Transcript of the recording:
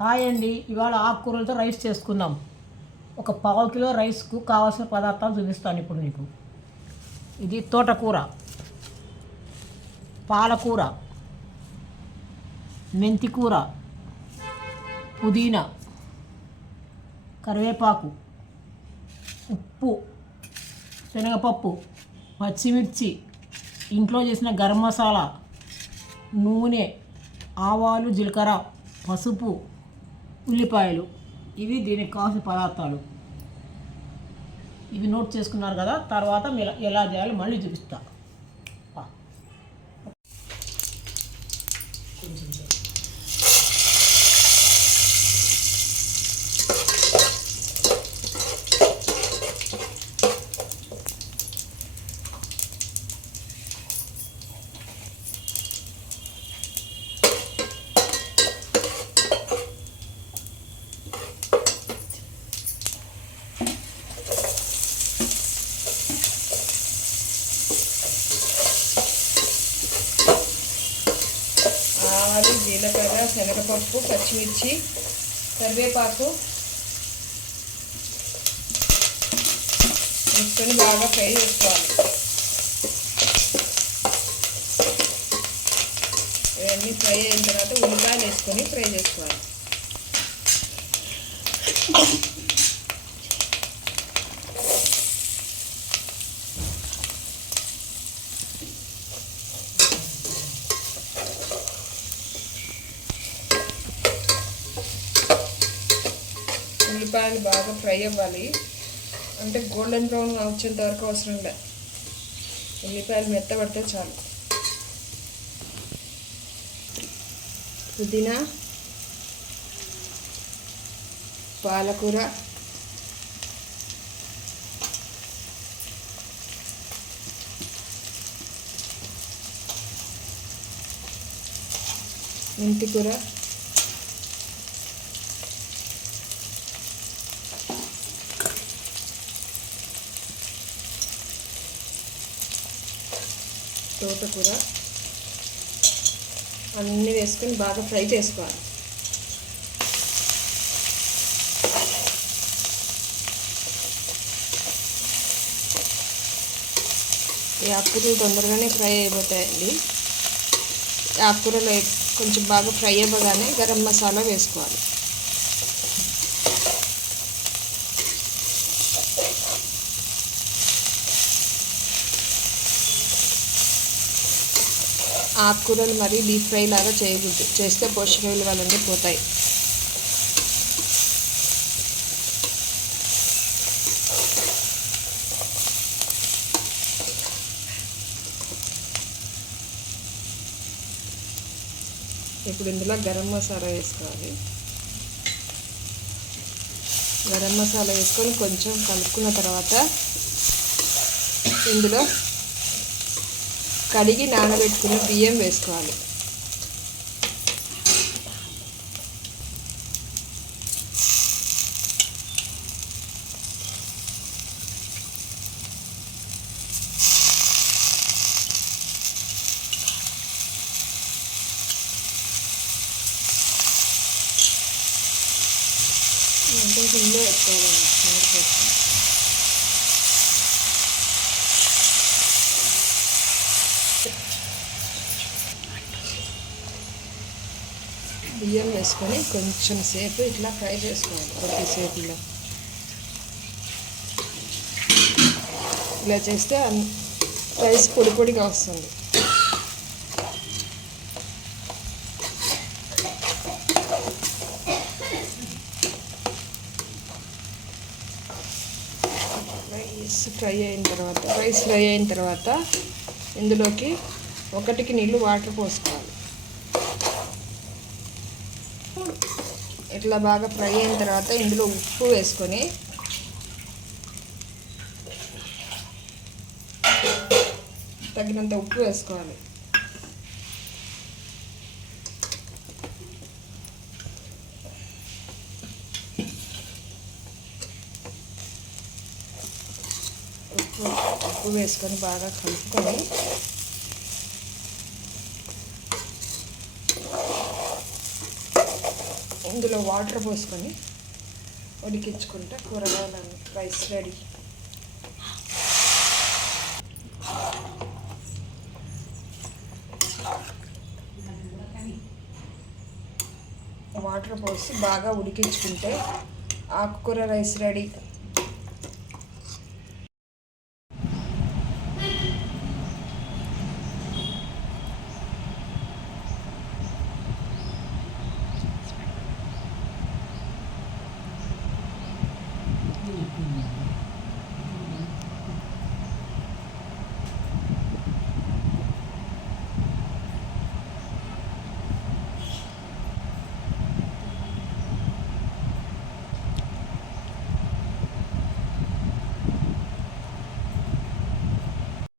Hi అండి. ఇవాళ ఆకుకూరలతో rice చేసుకుందాం. ఒక పావు కిలో రైస్కు కావాల్సిన పదార్థాలు చూపిస్తాను ఇప్పుడు మీకు. ఇది తోటకూర పాలకూర మెంతికూర పుదీనా కరివేపాకు ఉప్పు శనగపప్పు పచ్చిమిర్చి ఇంట్లో చేసిన గరం మసాలా నూనె ఆవాలు జీలకర్ర పసుపు ఉల్లిపాయలు. ఇవి దీనికి కావాల్సిన పదార్థాలు. ఇవి నోట్ చేసుకున్నారు కదా? తర్వాత ఎలా చేయాలో మళ్ళీ చూపిస్తా పా. కొంచెం సేపు. ఆవాలు జీలకర్ర శనగపప్పు పచ్చిమిర్చి కరివేపాకు వేసుకొని బాగా ఫ్రై చేసుకోవాలి. ఇవన్నీ ఫ్రై అయిన తర్వాత ఉల్లిపాయలు వేసుకొని ఫ్రై చేసుకోవాలి. ఉల్లిపాయలు బాగా ఫ్రై అవ్వాలి. అంటే గోల్డెన్ బ్రౌన్ వచ్చేంత వరకు అవసరం లేదు ఉల్లిపాయలు మెత్తబడితే చాలు. పుదీనా పాలకూర మెంతికూర. తోటకూర. అన్నీ వేసుకొని బాగా ఫ్రై చేసుకోవాలి. ఈ ఆకుకూరలు తొందరగానే ఫ్రై అయిపోతాయండి. ఆకుకూరలు కొంచెం బాగా ఫ్రై అవ్వగానే గరం మసాలా వేసుకోవాలి. ఆకుకూరలు మరీ డీప్ ఫ్రై లాగా చేయకూడదు. చేస్తే పోషక విలువలన్నీ పోతాయి. ఇప్పుడు ఇందులో గరం మసాలా వేసుకోవాలి. గరం మసాలా వేసుకొని కొంచెం కలుపుకున్న తర్వాత ఇందులో కడిగి నానబెట్టుకున్న బియ్యం వేసుకోవాలి కొంచెం ఇందులో బియ్యం వేసుకొని కొంచెం సేపు ఇట్లా ఫ్రై చేసుకోవాలి కొద్దిసేపులో ఇలా చేస్తే రైస్ పొడి పొడిగా వస్తుంది. రైస్ ఫ్రై అయిన తర్వాత రైస్ ఫ్రై అయిన తర్వాత ఇందులోకి ఒకటికి నీళ్ళు వాటర్ పోసుకోవాలి. ఇట్లా బాగా ఫ్రై అయిన తర్వాత ఇందులో ఉప్పు వేసుకొని తగినంత ఉప్పు వేసుకోవాలి. ఉప్పు ఉప్పు వేసుకొని బాగా కలుపుకొని ఇందులో వాటర్ పోసుకొని ఉడికించుకుంటే కూరగాయలు రైస్ రెడీ. వాటర్ పోసి బాగా ఉడికించుకుంటే ఆకుకూర రైస్ రెడీ.